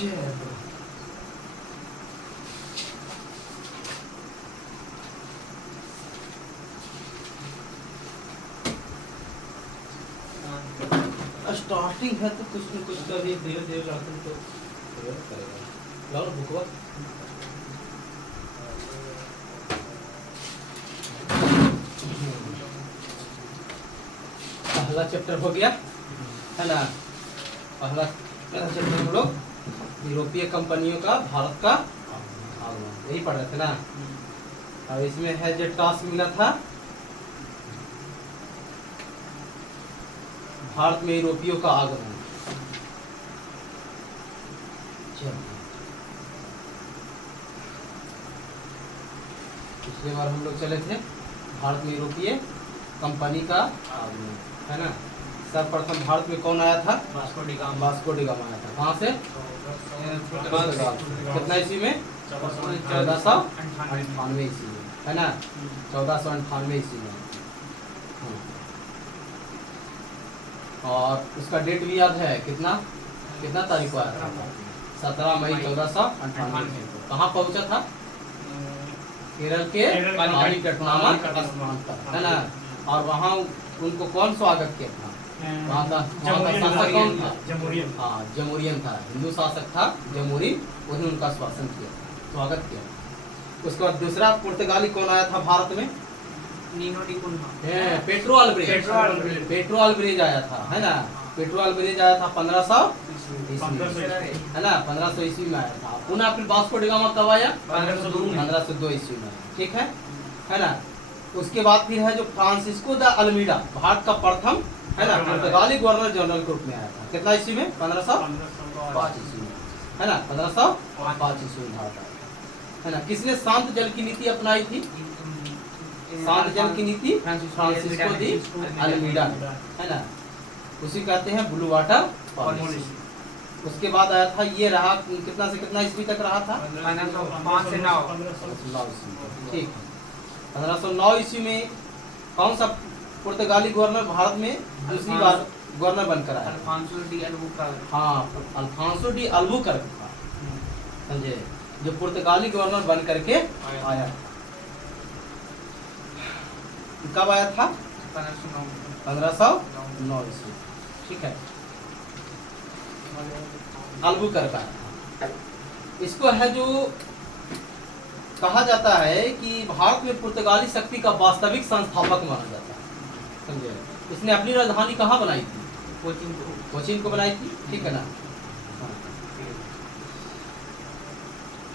Starting है तो कुछ न कुछ तो अभी धीरे धीरे लाते तो करेगा। लाओ ना बुकवा। पहला चैप्टर हो गया है ना। पहला चैप्टर हम लोग यूरोपीय कंपनियों का भारत का आगमन यही पढ़ रहे थे ना। अब इसमें है जो टास्क मिला था भारत में यूरोपियों का आगमन। पिछली बार हम लोग चले थे भारत में यूरोपीय कंपनी का आगमन है ना। सर्वप्रथम भारत में कौन आया था? वास्को डी गामा आया था। कहाँ से? कितना ईस्वी में? 1498 ईस्वी में है ना। 1498 ईस्वी में। और उसका डेट भी याद है कितना तारीख को आया था? 17 मई 1498। कहाँ पहुंचा था? केरल के कालीकट नामक स्थान पर है ना। और वहाँ उनको कौन स्वागत किया था? वहाँ का शासक कौन था? हाँ, जमूरियन था, हिंदू शासक था जमूरी। उन्होंने उनका शासन किया, स्वागत किया। उसके बाद दूसरा पुर्तगाली कौन आया था भारत में? Nino de Cunha. Pedro Alvares आया था है ना। पेट्रो अल्ब्रेज आया था 1500 ईस्वी है ना। 1500 ईस्वी में आया था। पुनः फिर वास्को डी गामा कब आया? 1502 ईस्वी में। ठीक है ना। उसके बाद फिर है जो फ्रांसिस्को द अल्मीडा, भारत का प्रथम है ना पुर्तगाली गवर्नर जनरल के रूप में आया था। कितना ईस्वी में? 1505 ईस्वी में है ना। 1505 ईस्वी में भारत आया है ना। किसने शांत जल की नीति अपनाई थी? शांत जल की नीति फ्रांसिस्को दी अल्मीडा है ना। उसी कहते हैं ब्लू वाटर पॉलिसी। उसके बाद आया था ये रहा कितना से कितना ईस्वी तक रहा था? 1505 से 9। ठीक है। 1509 ईस्वी में कौन सा पुर्तगाली गवर्नर भारत में दूसरी बार गवर्नर बनकर आया? Alfonso de Albuquerque. हाँ, अल्फांसो डी अल्बुकर्क था, समझे, जो पुर्तगाली गवर्नर बन करके आया। कब आया था? 1509 ईस्वी। ठीक है, अल्बुकर्क आया। इसको है जो कहा जाता है कि भारत में पुर्तगाली शक्ति का वास्तविक संस्थापक माना जाता है, समझे। इसने अपनी राजधानी कहाँ बनाई थी? कोचीन को बनाई थी, ठीक है ना।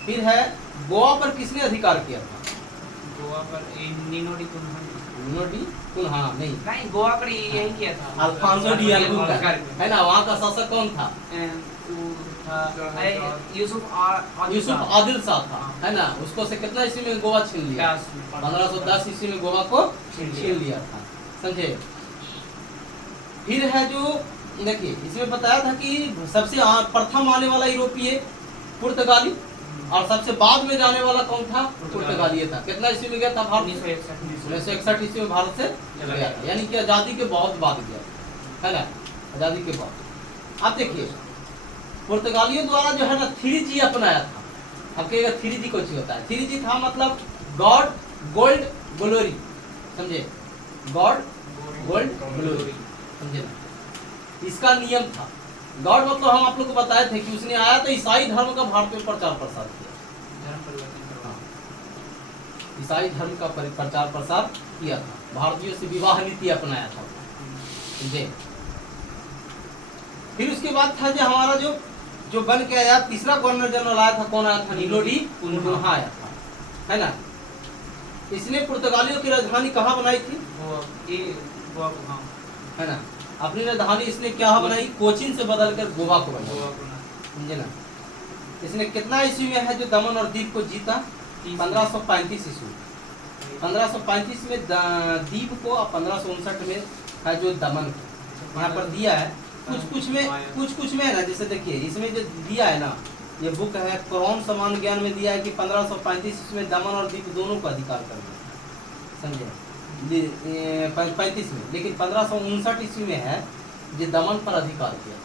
फिर है गोवा पर किसने अधिकार किया था? गोवा पर Nino de Cunha. Nino de Cunha नहीं, गोवा पर यही किया था अल्फांसो डी अल्बुकर्क है ना। वहाँ का शासक कौन था? यूसुफ आदिल शाह था है ना। उसको से कितना ईस्वी में गोवा छीन लिया? 1510 ईस्वी में गोवा को छीन लिया था, समझे। फिर है जो देखिए इसमें बताया था कि सबसे प्रथम आने वाला यूरोपीय पुर्तगाली और सबसे बाद में जाने वाला कौन था? पुर्तगाली था। कितना ईस्वी में गया था भारत? 1961 ईस्वी में भारत से गया था, यानी कि आजादी के बहुत बाद गया है ना, आजादी के बाद। अब देखिए पुर्तगालियों द्वारा जो है ना 3G अपनाया था। अब कहेगा 3G कुछ होता है? 3G था मतलब गॉड गोल्ड ग्लोरी, समझे, गॉड गोल्ड ग्लोरी, समझे ना। इसका नियम था। गॉड मतलब हम आप लोग को बताए थे कि उसने आया तो ईसाई धर्म का भारत में प्रचार प्रसार किया। ईसाई धर्म का प्रचार प्रसार किया था, भारतीयों से विवाह नीति अपनाया था, समझे। फिर उसके बाद था जो हमारा जो बन के आया तीसरा गवर्नर जनरल आया था, कौन आया था? नीनो डी कुन्हा आया था, है ना। इसने पुर्तगालियों की राजधानी कहाँ बनाई थी? है ना। अपनी राजधानी इसने क्या बनाई? कोचीन से बदलकर गोवा को बनाया, समझे ना। इसने कितना ईस्वी में है जो दमन और दीप को जीता? 1535 ईस्वी। 1535 में दीप को और 1559 में है जो दमन को यहाँ पर दिया है। कुछ में है ना, जैसे देखिए इसमें जो दिया है ना, ये बुक है कौन समान ज्ञान में दिया है कि 1535 में दमन और दीप दोनों को अधिकार कर दिया, समझे, 35 में। लेकिन 1559 ईस्वी में है जो दमन पर अधिकार किया,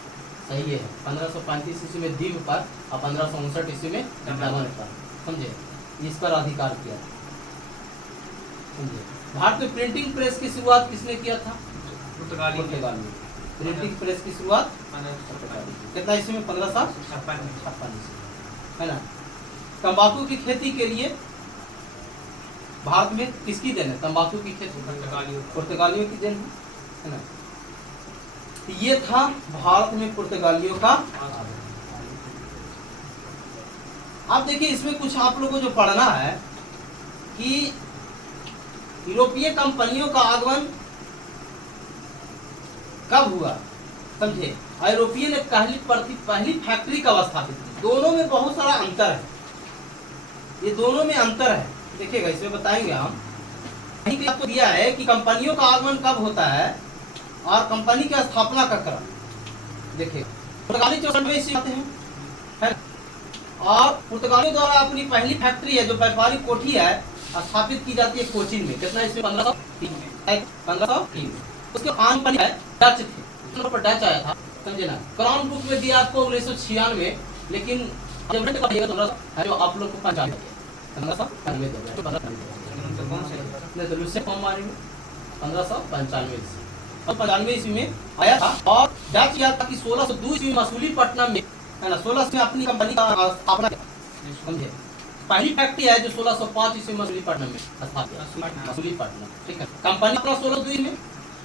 सही है। 1535 ईस्वी में दीव पर और 1559 ईस्वी में दमन पर, समझे, इस पर अधिकार किया, समझे। भारत में प्रिंटिंग प्रेस की शुरुआत किसने किया था? पुर्तगाली में प्रिंटिंग प्रेस की शुरुआत कितना ईस्वी में? 1556 ईस्वी, है ना। तंबाकू की खेती के लिए भारत में किसकी देन है? तंबाकू की खेती पुर्तगालियों की देन है ना। ये था भारत में पुर्तगालियों का। अब देखिए इसमें कुछ आप लोगों को जो पढ़ना है कि यूरोपीय कंपनियों का आगमन कब हुआ, समझे। यूरोपीय ने पहली फैक्ट्री कब स्थापित की। दोनों में बहुत सारा अंतर है, ये दोनों में अंतर है, देखिएगा इसमें बताएंगे हम। आपको दिया है कि कंपनियों का आगमन कब होता है और कंपनी की स्थापना का क्रम। देखिए पुर्तगाली 94 ईस्वी आते हैं, है, और पुर्तगालियों द्वारा अपनी पहली फैक्ट्री है जो व्यापारिक कोठी है स्थापित की जाती है कोचीन में। कितना इसमें? 1503। उसके पान है डच थे, पर डच आया था, समझे ना। क्राउन बुक में दिया आपको 1996, लेकिन जब रेट का जो आप लोग को 1595 ईस्वी में आया था। और डच किया था कि 1602 ईस्वी मसूलीपट्टनम में, है ना, 16 में अपनी कंपनी का स्थापना किया, समझे। पहली फैक्ट्री है जो 1605 ईस्वी मसूलीपट्टनम में स्थापित, मसूलीपट्टनम, ठीक है। कंपनी अपना 1602 में,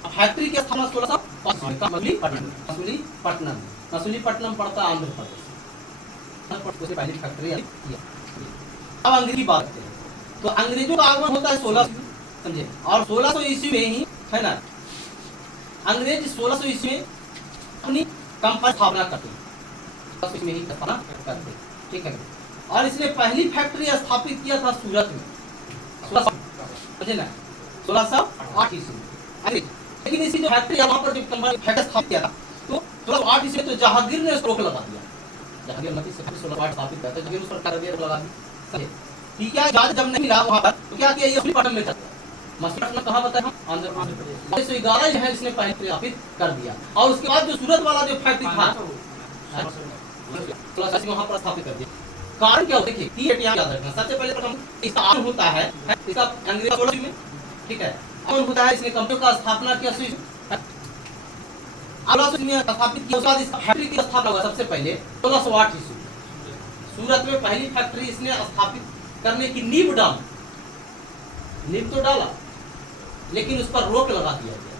फैक्ट्री की स्थापना 1605 मसूलीपट्टनम। मसूलीपट्टनम पड़ता है आंध्र प्रदेश, पहली फैक्ट्री किया। अब अंग्रेजी बात करते हैं, तो अंग्रेजों का आगमन होता है 1600, समझे, और 1600 ईस्वी में ही, है ना, अंग्रेज 1600 ईस्वी में अपनी कंपनी स्थापना करते हैं, 1600 में ही स्थापना करते, ठीक है। और इसने पहली फैक्ट्री स्थापित किया था सूरत में, 1600, समझे ना, 1608 ईस्वी में। लेकिन इसी जो फैक्ट्री वहां पर जो कंपनी फैक्ट्री स्थापित किया था, तो 1608 ईस्वी में तो जहांगीर ने रोक लगा दिया। जहांगीर नती से 1608 स्थापित किया था, जहांगीर उस पर कर दिया, लगा दी, समझे। ठीक है, इजाजत जब नहीं मिला वहां पर, तो क्या किया, ये मसूलीपट्टनम में था। मसूलीपट्टनम कहां बताया? आंध्र प्रदेश। 1911 जो है इसने पहले स्थापित कर दिया। और उसके बाद जो सूरत वाला जो फैक्ट्री था, 1680 वहां पर स्थापित कर दिया। कारण क्या हो, देखिए की याद रखना। सबसे पहले तो हम इसका आगमन होता है, इसका अंग्रेज 16 में, ठीक है, आगमन होता है। इसने कंपनी का स्थापना किया, 1600 में स्थापित किया। उसके बाद इसका फैक्ट्री की स्थापना हुआ सबसे पहले 1608 ईस्वी। सूरत में पहली फैक्ट्री इसने स्थापित करने की नींव डाली, नींव तो डाला, लेकिन उस पर रोक लगा दिया गया,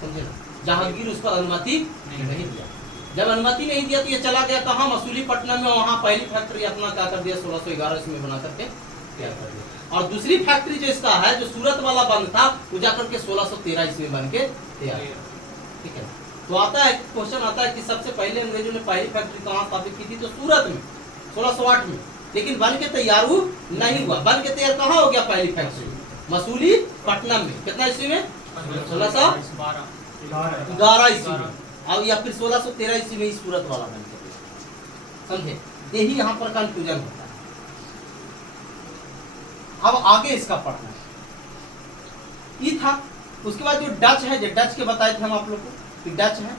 समझे ना। जहांगीर उस पर अनुमति नहीं दिया। जब अनुमति नहीं दिया तो ये चला गया कहाँ? मसूलीपट्टनम में। वहां पहली फैक्ट्री अपना क्या कर दिया, 1611 ईस्वी में बना करके क्या कर दिया। और दूसरी फैक्ट्री जो इसका है, जो सूरत वाला बंद था, वो जाकर के 1613 ईस्वी में बन के तैयार, ठीक है। तो आता है क्वेश्चन, आता है कि सबसे पहले अंग्रेजों ने पहली फैक्ट्री कहाँ स्थापित की थी? तो सूरत में, 1608 में। लेकिन बन के तैयार नहीं हुआ। बन के तैयार कहाँ हो गया पहली फैक्ट्री? मसूलीपट्टनम में। कितना ईस्वी में? 1611 ईस्वी में, और या फिर 1613 ईस्वी में सूरत वाला बन के, समझे। यही यहाँ पर कंफ्यूजन होता है। अब आगे इसका पढ़ना ये था। उसके बाद जो डच है, जो डच के बताए थे हम आप लोग को कि डच है,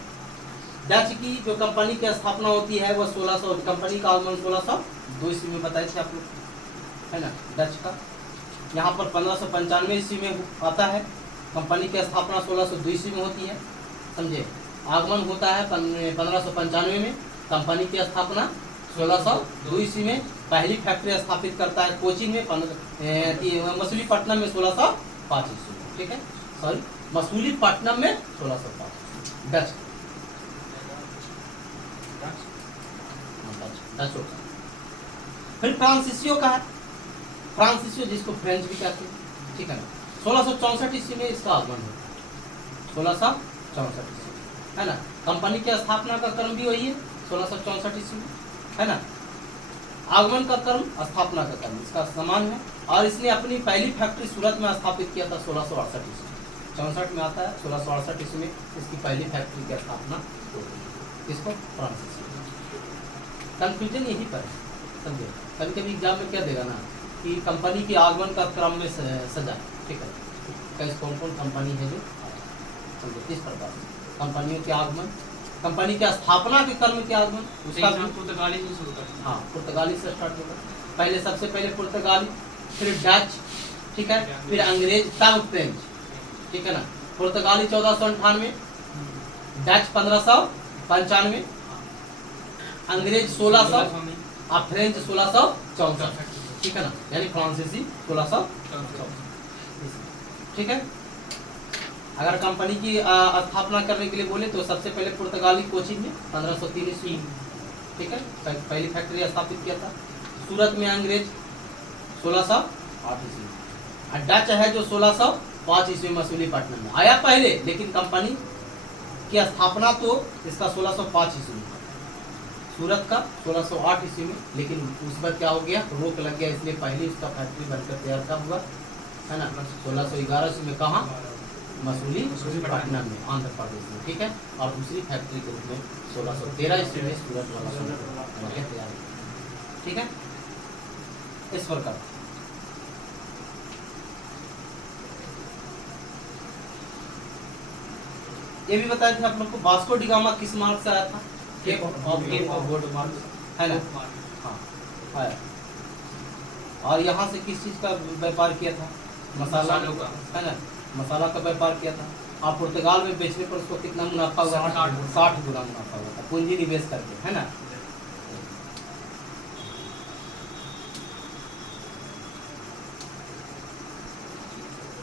डच की जो कंपनी की स्थापना होती है वो 1600, कंपनी का आगमन 1602 ईस्वी में बताए थे आप लोग, है ना। डच का यहाँ पर 1595 ईस्वी में आता है। कंपनी की स्थापना 1602 ईस्वी में होती है, समझे। आगमन होता है 1595 में। कंपनी की स्थापना 1602 ईस्वी में। पहली फैक्ट्री स्थापित करता है कोचीन में, मसूलीपट्टनम में 1605 ईस्वी में, ठीक है। सॉरी, मसूलीपट्टनम में 1605 डच डच होता है। फिर फ्रांसीसियो का है, फ्रांसीसियो जिसको फ्रेंच भी कहते हैं, ठीक है ना। 1664 ईस्वी में इसका आगमन है, 1664 ईस्वी, है ना। कंपनी की स्थापना का क्रम भी वही है, 1664 ईस्वी में, है ना। आगमन का क्रम, स्थापना का क्रम इसका समान है। और इसने अपनी पहली फैक्ट्री सूरत में स्थापित किया था 1668 ईस्वी। 64 में आता है, 1668 ईस्वी में इसकी पहली फैक्ट्री की स्थापना होती है। इसको फ्रांसीसी। कंफ्यूजन यही पर है, समझे। कभी कभी एग्जाम में क्या देगा ना कि कंपनी के आगमन का क्रम में सजा, ठीक है, कैसे कौन कौन कंपनी है जो, समझे। इस प्रकार से कंपनियों के आगमन, कंपनी की स्थापना के क्रम क्या आगमन उसका भी पुर्तगाली से शुरू करते हाँ पुर्तगाली से स्टार्ट होगा। पहले सबसे पहले पुर्तगाली, फिर डच, ठीक है, फिर अंग्रेज, तब फ्रेंच, ठीक है ना। पुर्तगाली 1498, डच 1595, अंग्रेज 1600 और फ्रेंच 1664, ठीक है ना, यानी फ्रांसीसी 1664, ठीक है। अगर कंपनी की स्थापना करने के लिए बोले तो सबसे पहले पुर्तगाली कोचिन में 1503 ईस्वी, ठीक है, पहली फैक्ट्री स्थापित किया था। सूरत में अंग्रेज 1608 ईस्वी, और डच है जो 1605 ईस्वी मसूलीपट्टनम में आया पहले, लेकिन कंपनी की स्थापना तो इसका 1605 ईस्वी में, सूरत का 1608 ईस्वी में, लेकिन उस पर क्या हो गया, रोक लग गया, इसलिए पहले इसका फैक्ट्री बनकर तैयार कब हुआ है ना, 1611 ईस्वी में, कहाँ, मसूलीपट्टनम में, आंध्र प्रदेश में, ठीक है। और दूसरी फैक्ट्री के रूप में 1613 ईस्वी में सूरत वाला बनकर तैयार हुआ, ठीक है। इस प्रकार ये भी बताया था आप लोग को, वास्को डी गामा किस मार्ग से आया था, केप ऑफ गुड मार्ग, है ना, हाँ है। और यहाँ से किस चीज का व्यापार किया था, मसाला का, है ना, मसाला का व्यापार किया था। और पुर्तगाल में बेचने पर उसको कितना मुनाफा हुआ, 60 गुना मुनाफा हुआ था, पूंजी निवेश करके, है ना।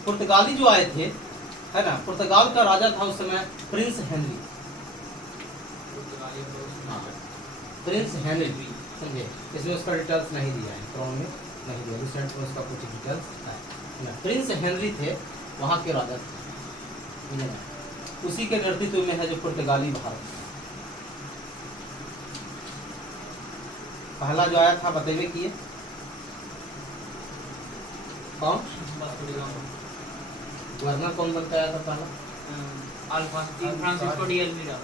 पुर्तगाली जो आए थे, है ना, पुर्तगाल का राजा था उस समय प्रिंस हेनरी, हाँ, प्रिंस हेनरी, समझे। इसमें उसका डिटेल्स नहीं दिया है, क्राउन में नहीं दिया, रिसेंट में उसका कुछ डिटेल्स है। प्रिंस हेनरी थे, वहाँ के राजा थे, उसी के नेतृत्व में है जो पुर्तगाली भारत। पहला जो आया था बतेवे किए कौन, गवर्नर कौन बनता आया था पहला, Francisco de Almeida,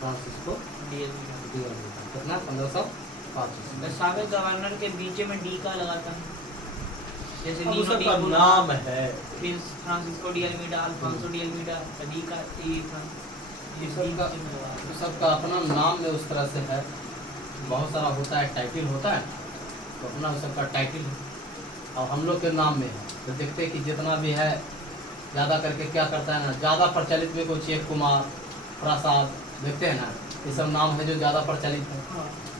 Francisco de Almeida, कितना 1505। सारे गवर्नर के बीच में डी का लगाता है, जैसे नीनो डी का नाम है, फिर Francisco de Almeida, Alfonso de Almeida, de का सबका अपना नाम में उस तरह से है, बहुत सारा होता है, टाइटल होता है, तो अपना सबका टाइटल है, और हम लोग के नाम में है। तो देखते हैं कि जितना भी है ज़्यादा करके क्या करता है ना, ज़्यादा प्रचलित में कोई चेक कुमार, प्रसाद, देखते हैं ना, ये सब नाम है जो ज़्यादा प्रचलित है,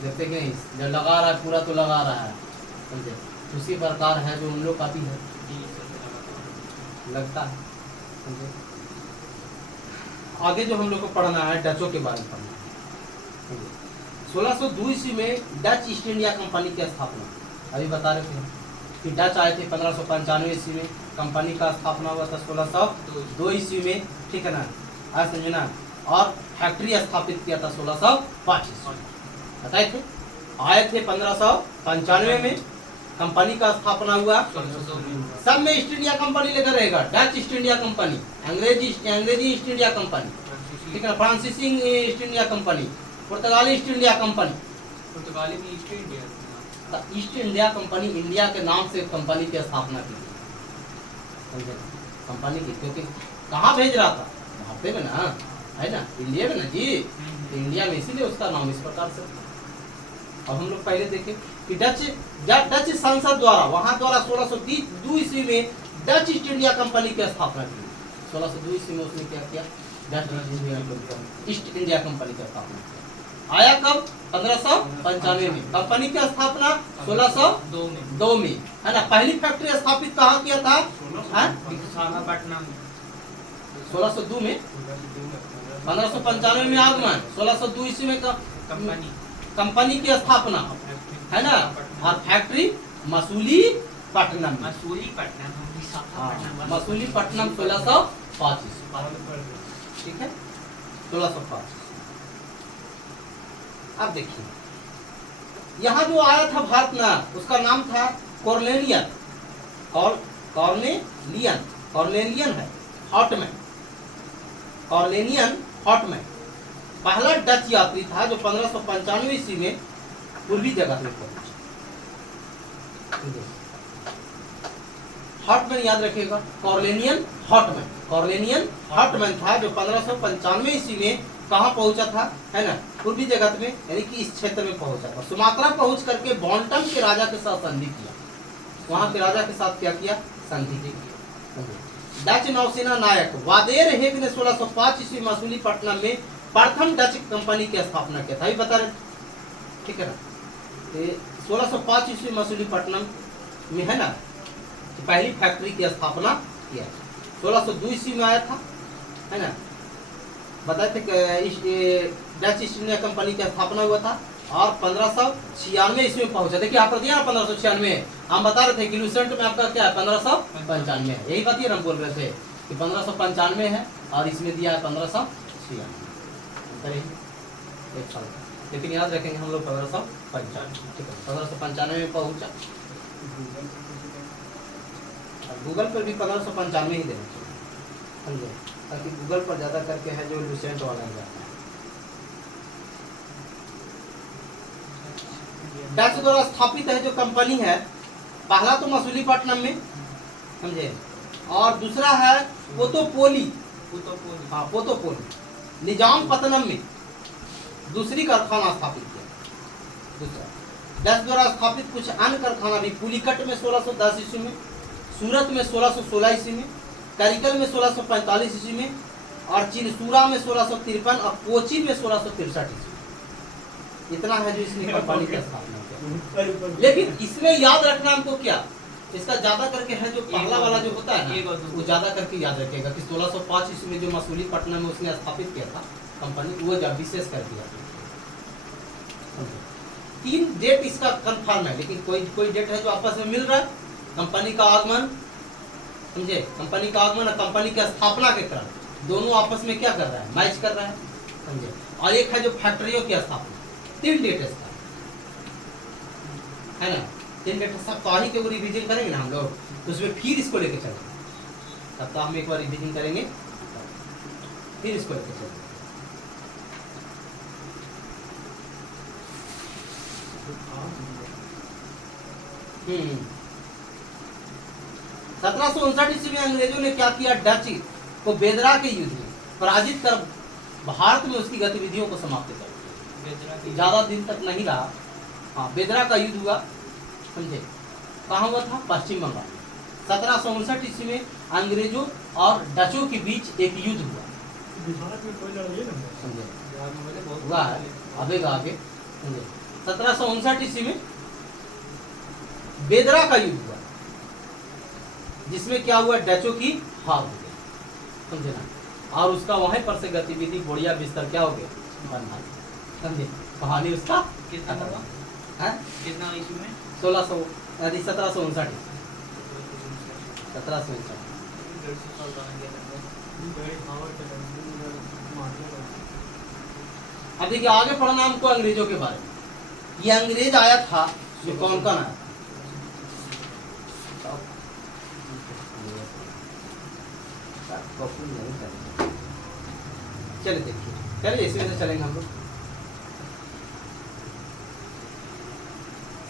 देखते कि नहीं, जब लगा रहा है पूरा तो लगा रहा है, समझे। उसी प्रकार है जो उन लोग का भी है, लगता है, समझे। आगे जो हम लोग को पढ़ना है डचों के बारे में पढ़ना है। 1602 ईस्वी में डच ईस्ट इंडिया कंपनी की स्थापना, अभी बता रहे थे कि डच आए थे 1595 ईस्वी में, कंपनी का स्थापना हुआ था 1602 ईस्वी में, ठीक है ना, आज समझना। और फैक्ट्री स्थापित किया था 1605 ईस्वी, बताए थे। आए थे 1595 में, कंपनी का स्थापना हुआ, सब में ईस्ट इंडिया कंपनी लेकर रहेगा, डच ईस्ट इंडिया कंपनी, अंग्रेजी ईस्ट इंडिया कंपनी, ठीक है, फ्रांसीसी ईस्ट इंडिया कंपनी, पुर्तगाली ईस्ट इंडिया कंपनी, पुर्तगाली में east India, east India company India के नाम से कंपनी की स्थापना की, कंपनी की, क्योंकि कहाँ भेज रहा था, भारत में ना, है ना, इंडिया में ना जी, तो इंडिया में, इसीलिए उसका नाम इस प्रकार से। अब हम लोग पहले देखें कि डच संसद द्वारा, वहां द्वारा 1602 ईस्वी में डच ईस्ट इंडिया कंपनी की स्थापना की। 1602 ईस्वी में उसने क्या किया, डच ईस्ट इंडिया कंपनी की स्थापना की। आया कब, 1595 में। कंपनी की स्थापना 1602 में, है ना। पहली फैक्ट्री स्थापित कहाँ किया था, विशाखापट्टनम, 1602 में, 1595 में आगमन, 1602 ईस्वी में कंपनी की स्थापना, है ना। और फैक्ट्री मसूलीपट्टनम, मसूलीपट्टनम 1605, ठीक है, 1605। अब देखिए यहाँ जो आया था भारत में, उसका नाम था कॉर्नेलियन, कॉर्नेलियन है, हॉटमैन, कॉर्नेलियन हॉटमैन पहला डच यात्री था जो 1595 ईस्वी में पूर्वी जगत में पहुंचा। हॉटमैन याद रखिएगा, कॉर्नेलियन हॉटमैन था जो 1595 ईस्वी में कहाँ पहुंचा था, है ना, पूर्वी जगत में, यानी कि इस क्षेत्र में पहुंचा था। सुमात्रा पहुंच करके बॉन्टम के राजा के साथ संधि किया, वहां के राजा के साथ क्या किया, संधि किया। डच नौसेना नायक वादेर हेग ने 1605 ईस्वी मसूलीपट्टनम में प्रथम डच कंपनी की स्थापना किया था, अभी बता रहे, ठीक है ना। 1605 ईस्वी मसूलीपट्टनम में, है ना, पहली फैक्ट्री की स्थापना किया। 1602 ईस्वी में आया था, है ना, बताए थे डच ईस्ट इंडिया कंपनी की स्थापना हुआ था, और 1596 ईस्वी में पहुंचा। देखिए यहाँ पर दिया 1596, हम बता रहे थे कि लूसेंट में आपका क्या है 1595 है, यही बात ही हम बोल रहे थे कि 1595 है, और इसमें दिया है 1596, एक साल का। लेकिन याद रखेंगे हम लोग 1595, ठीक है, 1595 में पहुंचा। गूगल पर भी 1595 ही देना चाहिए, समझे, ताकि गूगल पर ज्यादा करके है जो लूसेंट वाला है। डच द्वारा स्थापित है जो कंपनी है, पहला तो मसूलीपट्टनम में, समझे, और दूसरा है पोतोपोली, हाँ पोतोपोली निजामपट्टनम में दूसरी कारखाना स्थापित किया। दूसरा डच द्वारा स्थापित कुछ अन्य कारखाना भी पुलिकट में 1610 ईस्वी में, सूरत में 1616 ईस्वी में, करिकल में 1645 ईस्वी में, और चिनसूरा में 1653 और कोची में 1663 ईस्वी। इतना है जो इसने कंपनी की स्थापना किया। लेकिन इसमें याद रखना हमको क्या, इसका ज्यादा करके है जो पहला वाला जो होता है ना, वो ज्यादा करके याद रखेगा कि 1605 ईस्वी में जो मसूलीपट्टनम में उसने स्थापित किया था कंपनी, वो जब विशेष कर दिया। 3 डेट इसका कंफर्म है, लेकिन कोई डेट है जो आपस में मिल रहा है। कंपनी का आगमन, समझे, कंपनी का आगमन और कंपनी की स्थापना के क्रम दोनों आपस में क्या कर रहा है, मैच कर रहा है, समझे। और एक है जो फैक्ट्रियों की स्थापना, 3 डेट इसका, है ना, 3 डेट। सप्ताह के ऊपर रिवीजन करेंगे ना हम लोग, तो उसमें फिर इसको लेके चलेंगे, सप्ताह में एक बार रिवीजन करेंगे, फिर इसको लेके चलेंगे। 1759 ईस्वी में अंग्रेजों ने क्या किया, डच को बेदरा के युद्ध में पराजित कर भारत में उसकी गतिविधियों को समाप्त कर दिया। ज्यादा दिन तक नहीं रहा। हाँ, बेदरा का युद्ध हुआ, समझे, कहाँ हुआ था, पश्चिम बंगाल। 1759 ईस्वी में अंग्रेजों और डचों के बीच एक युद्ध हुआ, समझे, हुआ है, आवेगा आगे, समझे। 1759 ईस्वी में बेदरा का युद्ध हुआ, जिसमें क्या हुआ, डचों की हार हो गई, समझे ना, और उसका वहीं पर से गतिविधि बोड़िया बिस्तर क्या हो गया, बनना, समझे, कहानी उसका कितना हुआ, कितना ईस्वी में, 1600 यानी 1759, 1759। अब देखिए आगे पढ़ना हमको अंग्रेजों के बारे में। ये अंग्रेज आया था जो कौन कौन आया, चलिए देखिए, चलिए इसमें से चलेंगे हम लोग।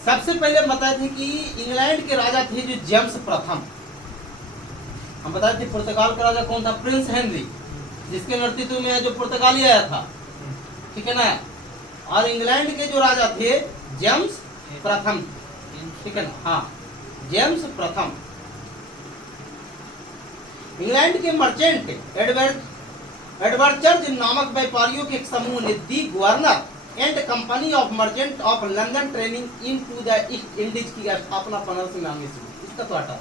सबसे पहले बताए थे कि इंग्लैंड के राजा थे जो जेम्स प्रथम। हम बताए थे पुर्तगाल का राजा कौन था, प्रिंस हेनरी, जिसके नेतृत्व में जो पुर्तगाली आया था, ठीक है ना। और इंग्लैंड के जो राजा थे जेम्स प्रथम, ठीक है ना, हाँ, जेम्स प्रथम। इंग्लैंड के मर्चेंट एडवर्ड नामक व्यापारियों के एक समूह ने the governor and company of merchant of London trading into the East Indies की स्थापना 1599 ईस्वी। इसका तो हटा,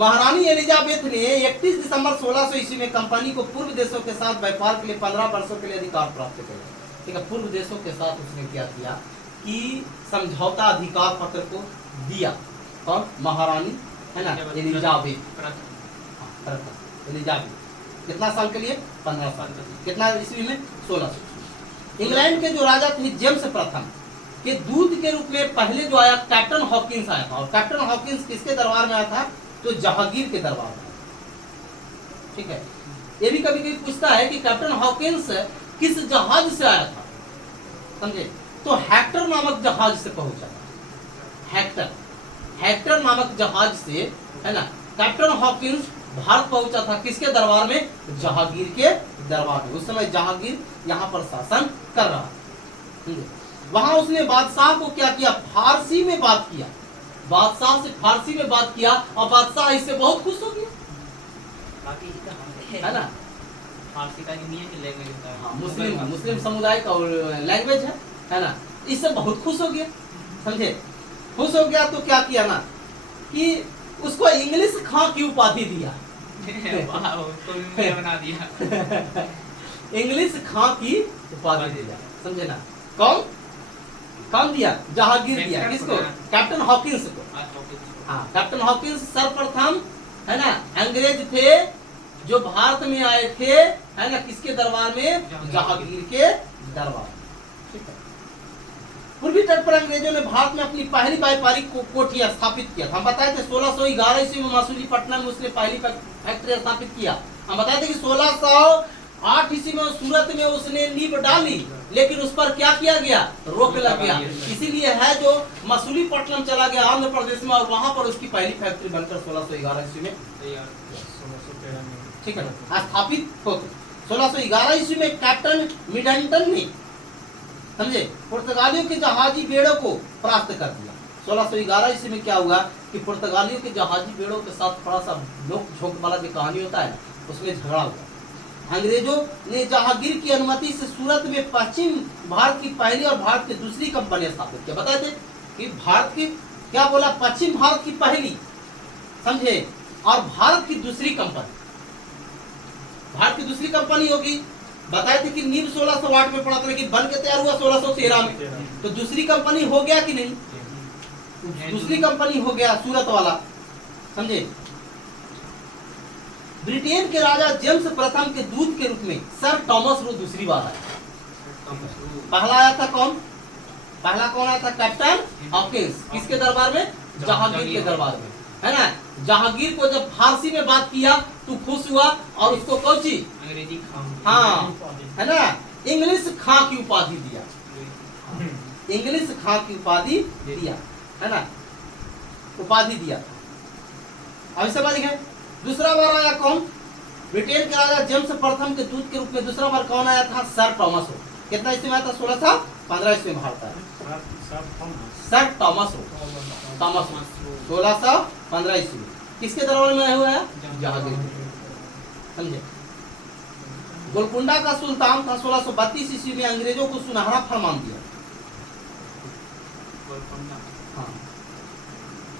महारानी एलिजाबेथ ने 31 दिसंबर 1600 ईस्वी में कंपनी को पूर्व देशों के साथ व्यापार के लिए 15 वर्षों के लिए अधिकार प्राप्त किया। ठीक है, पूर्व देशों के साथ उसने क्या किया कि समझौता अधिकार पत्र को दिया। कौन, महारानी, है ना, एलिजाबेथ, एलिजाबेथ। कितना साल के लिए, 15 साल के लिए। कितना ईस्वी में, 1600। इंग्लैंड के जो राजा थे जेम्स प्रथम के दूत के रूप में पहले जो आया कैप्टन हॉकिंस आया था। और कैप्टन हॉकिंस किसके दरबार में आया था, तो जहांगीर के दरबार में। ठीक है, ये भी कभी कभी पूछता है कि कैप्टन हॉकिंस किस जहाज से आया था, समझे, तो हेक्टर नामक जहाज से पहुंचा था। हेक्टर नामक जहाज से, है ना, कैप्टन हॉकिंस भारत पहुंचा था। किसके दरबार में, जहांगीर के दरबार में। उस समय जहांगीर यहाँ पर शासन कर रहा था। वहां उसने बादशाह को क्या किया, फारसी में बात किया, बादशाह से फारसी में बात किया और बादशाह इससे बहुत खुश हो गया, है ना। फारसी का नहीं है कि लैंग्वेज होता है। हाँ, मुस्लिम समुदाय का लैंग्वेज है ना। इससे बहुत खुश हो गया, समझे। खुश हो गया तो क्या किया ना कि उसको इंग्लिश खां की उपाधि दिया। वाह, उसको भी मुझे बना दिया। इंग्लिश खां की उपाधि दिया, समझे ना। कौन दिया, जहांगीर दिया। किसको, कैप्टन हॉकिंस को। हाँ, कैप्टन हॉकिंस सर्वप्रथम, है ना, अंग्रेज थे जो भारत में आए थे, है ना, किसके दरबार में, जहांगीर के दरबार। ठीक है। पूर्वी तट पर अंग्रेजों ने भारत में अपनी पहली व्यापारिक कोठी स्थापित किया। हम बताए थे 1611 ईस्वी में मसूलीपट्टनम में उसने पहली फैक्ट्री स्थापित किया। हम बताए थे कि 1608 ईस्वी में सूरत में उसने नींव डाली, लेकिन उस पर क्या किया गया, रोक लग गया। इसीलिए है जो मसूलीपट्टनम चला गया आंध्र प्रदेश में, और वहां पर उसकी पहली फैक्ट्री बनकर 1611 ईस्वी में, ठीक है ना, स्थापित हो। 1611 ईस्वी में कैप्टन मिडल्टन ने, समझे, पुर्तगालियों के जहाजी बेड़ों को परास्त कर दिया। 1611 ईस्वी में क्या हुआ कि पुर्तगालियों के जहाजी बेड़ों के साथ थोड़ा सा नोक झोंक वाला जो कहानी होता है ना, उसमें झगड़ा हुआ। अंग्रेजों ने जहांगीर की अनुमति से सूरत में पश्चिम भारत की पहली और भारत की दूसरी कंपनी स्थापित किया। बताए थे कि भारत की, क्या बोला, पश्चिम भारत की पहली, समझे, और भारत की दूसरी कंपनी। भारत की दूसरी कंपनी होगी, बताए थे कि नींव 1608 में पड़ा था, लेकिन बन के तैयार हुआ 1613 में। तो दूसरी कंपनी हो गया कि नहीं, दूसरी कंपनी हो गया सूरत वाला, समझे। ब्रिटेन के राजा जेम्स प्रथम के दूत के रूप में सर थॉमस रो दूसरी बार आया। पहला आया था कौन, पहला कौन आया था, कैप्टन हॉकिंस। किसके दरबार में, जहांगीर के दरबार में, है ना। जहांगीर को जब फारसी में बात किया तो खुश हुआ और उसको कौची, अंग्रेजी खां, हाँ, है ना, इंग्लिश खां की उपाधि दिया, इंग्लिश खां की उपाधि दिया, है ना, उपाधि दिया। अभी समझ गए। दूसरा बार आया कौन, ब्रिटेन के राजा जेम्स प्रथम के दूत के रूप में दूसरा बार कौन आया था, सर थॉमस हो। कितना ईस्वी में आया था, 1615 ईस्वी में भारत आया सर थॉमस हो, 1615 ईस्वी में। किसके दरबार में आया हुआ है, जहांगीर, समझे। गोलकुंडा का सुल्तान था 1632 ईस्वी में, अंग्रेजों को सुनहरा फरमान दिया। हाँ,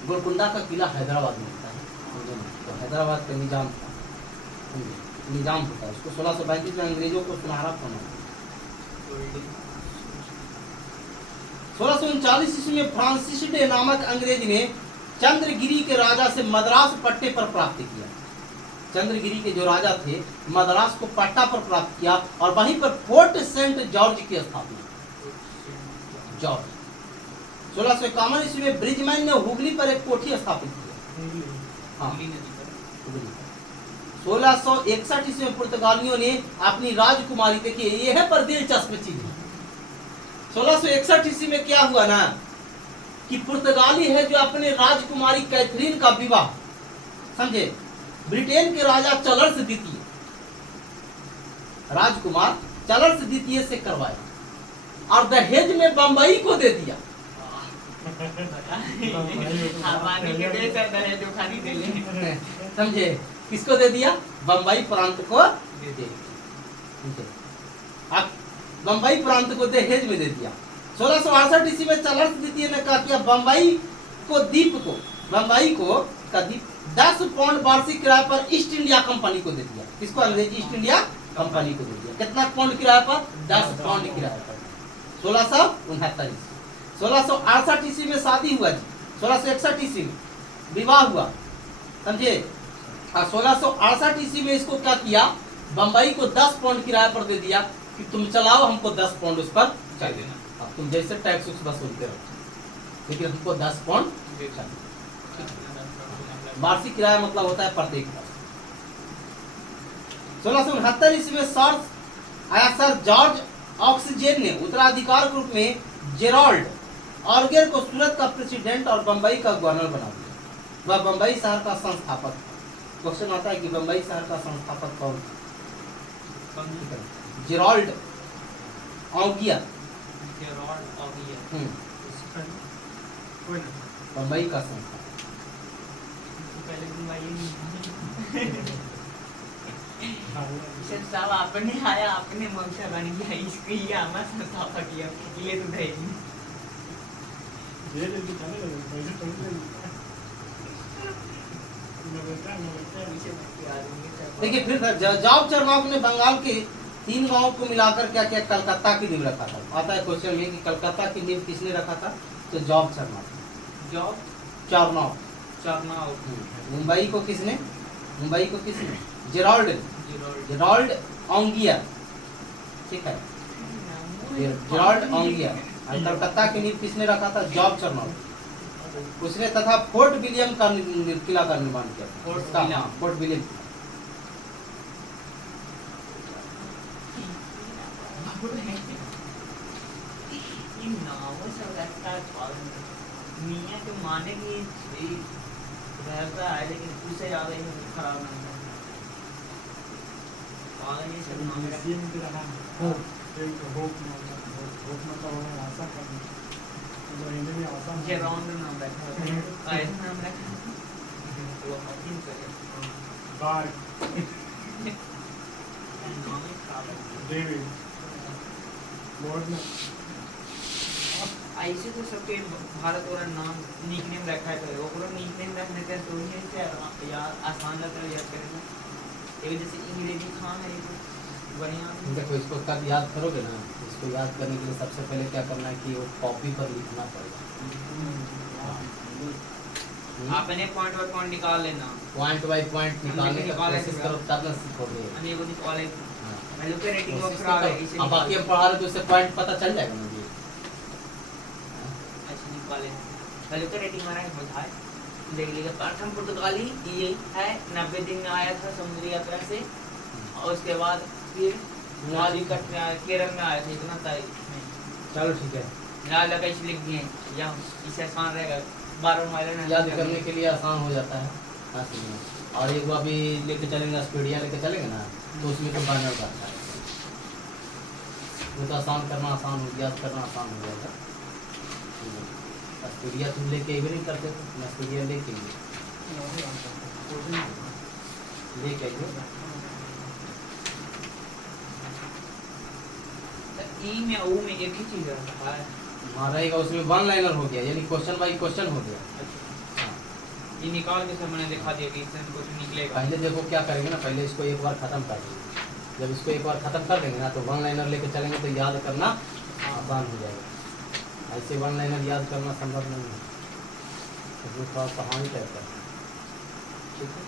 गोलकुंडा का किला हैदराबाद में होता है, तो हैदराबाद का निजाम था, निजाम होता है उसको। 1632 में अंग्रेजों को सुनहरा फरमान। 1639 ईस्वी में फ्रांसिस डे नामक अंग्रेज ने चंद्रगिरी के राजा से मद्रास पट्टे पर प्राप्त किया। चंद्रगिरी के जो राजा थे, मद्रास को पट्टा पर प्राप्त किया और वहीं पर फोर्ट सेंट जॉर्ज की स्थापना। जॉर्ज 1651 ईस्वी में ब्रिजमैन ने हुगली पर एक कोठी स्थापित किया। हाँ, 1661 ईस्वी में पुर्तगालियों ने अपनी राजकुमारी, देखिए ये है पर दिलचस्प चीज है। 1661 ईस्वी में क्या हुआ ना कि पुर्तगाली है जो अपने राजकुमारी कैथरीन का विवाह, समझे, ब्रिटेन के राजा चार्ल्स द्वितीय, राजकुमार चार्ल्स द्वितीय से करवाया और दहेज में बंबई को दे दिया। समझे, किसको दे दिया, बंबई प्रांत को दे दिया, बंबई प्रांत को दहेज में दे दिया। 1668 ईस्वी में चार्ल्स द्वितीय ने कहा कि बंबई को का द्वीप 10 पाउंड वार्षिक किराए पर ईस्ट इंडिया कंपनी को दे दिया। किसको, अंग्रेजी ईस्ट इंडिया कंपनी को दे दिया। कितना पाउंड किराए पर, 10 पाउंड किराए पर। 1669 1668 ईस्वी में शादी हुआ जी, 1661 ईस्वी में विवाह हुआ, समझे। और 1668 ईस्वी में इसको क्या किया, बंबई को 10 पाउंड किराए पर दे दिया कि तुम चलाओ, हमको 10 पाउंड उस पर चाहिए। अब तुम जैसे टैक्स वसूलते रहो, लेकिन हमको 10 पाउंड चाहिए। वार्षिक किराया मतलब होता है प्रत्येक वर्ष। 1669 ईस्वी में सर जॉर्ज ऑक्सीजन ने उत्तराधिकार के रूप में जेराल्ड ऑर्गेर को सूरत का प्रेसिडेंट और बंबई का गवर्नर बना दिया। वह बंबई शहर का संस्थापक। क्वेश्चन आता है कि बंबई शहर का संस्थापक कौन था? जेराल्ड ऑगियर, जेराल्ड ऑगियर, बम्बई का संस्था। पहले घुमाइए नहीं सर साहब आपने आया, आपने मौका बन गया, इसको ये हमारा संस्था किया, ये तो देगी देखिए फिर जॉब चरनॉक ने बंगाल के 3 गांवों को मिलाकर क्या क्या कलकत्ता की नींव रखा था। आता है क्वेश्चन ये कि कलकत्ता की नींव किसने रखा था, तो जॉब चरनॉक। जॉब चरनॉक, चरनॉक। मुंबई को किसने, मुंबई को किसने, जेराल्ड, जेराल्ड ऑगियर, ठीक है, जेराल्ड ऑगियर। और कलकत्ता की नींव किसने रखा था, जॉब चरनॉक उसने, तथा फोर्ट विलियम का किला का निर्माण किया। फोर्ट विलियम मियाँ के माने की रहता है, लेकिन उससे ज्यादा ही खराब नहीं है। पागल ये सब नाम रखा। ये राउंड नाम रखा है, आयत नाम रखा है, वो हकीम करे बार नाम ही खराब है। डेविड बोर्ड में ऐसे तो सबके भारत और नाम निकनेम रखा है, तो ओकरो निकनेम रखने का तो ये क्या यार आसान लगता है याद करना। एक जैसे अंग्रेजी खान है तो बढ़िया। देखो इसको कब याद करोगे ना, इसको याद करने के लिए सबसे पहले क्या करना है कि वो कॉपी पर लिखना पड़ेगा। आपने पॉइंट बाय पॉइंट निकाल लेना, पॉइंट बाय पॉइंट निकालने का कोशिश करो, तब ना सीखोगे। अभी वो निकाले वैल्यू के रेटिंग कोशिश खराब है, करो। इसे अब बाकी हम पढ़ा रहे तो उससे पॉइंट पता चल जाएगा मुझे। ऐसे निकाले वैल्यू के रेटिंग हमारा है बहुत हाई। देख लीजिए प्रथम पुर्तगाली ये है, 90 दिन में आया था समुद्री यात्रा से, और उसके बाद फिर मालिकट में आया, केरल में आया था, इतना तारीख में। चलो ठीक है, यहाँ लगा इसे लिख दिए, या इसे आसान रहेगा, 12 माइल याद करने के लिए आसान हो जाता है। हाँ सुनिए, और एक बार भी लेके चलेंगे, स्पीडिया लेके चलेंगे ना, तो उसमें तो बानर रहता है, वो तो आसान करना आसान हो, याद करना आसान हो जाएगा। स्पीडिया तुम लेके भी नहीं करते थे, मैं स्पीडिया लेके ई में ओ में एक ही चीज रहता है रहेगा, उसमें वन लाइनर हो गया, यानी क्वेश्चन बाई क्वेश्चन हो गया। हाँ। ये निकाल के सब मैंने दिखा दिया कि इससे कुछ निकलेगा। पहले देखो क्या करेंगे ना, पहले इसको एक बार खत्म कर देंगे, जब इसको एक बार खत्म कर देंगे ना तो वन लाइनर लेके चलेंगे तो याद करना आसान हो जाएगा। ऐसे वन लाइनर याद करना संभव नहीं है, उसमें थोड़ा कहानी टाइप का, ठीक है।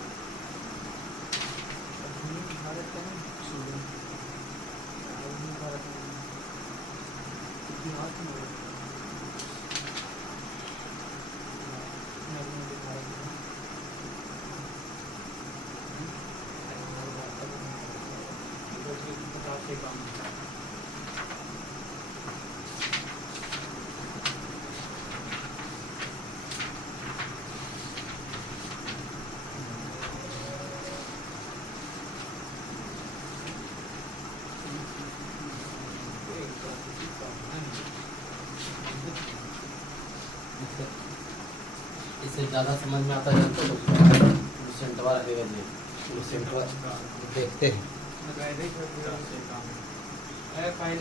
इससे ज़्यादा समझ में आता है तो लुसेंटवा लगेगा जी, लुसेंटवा देखते हैं। पहले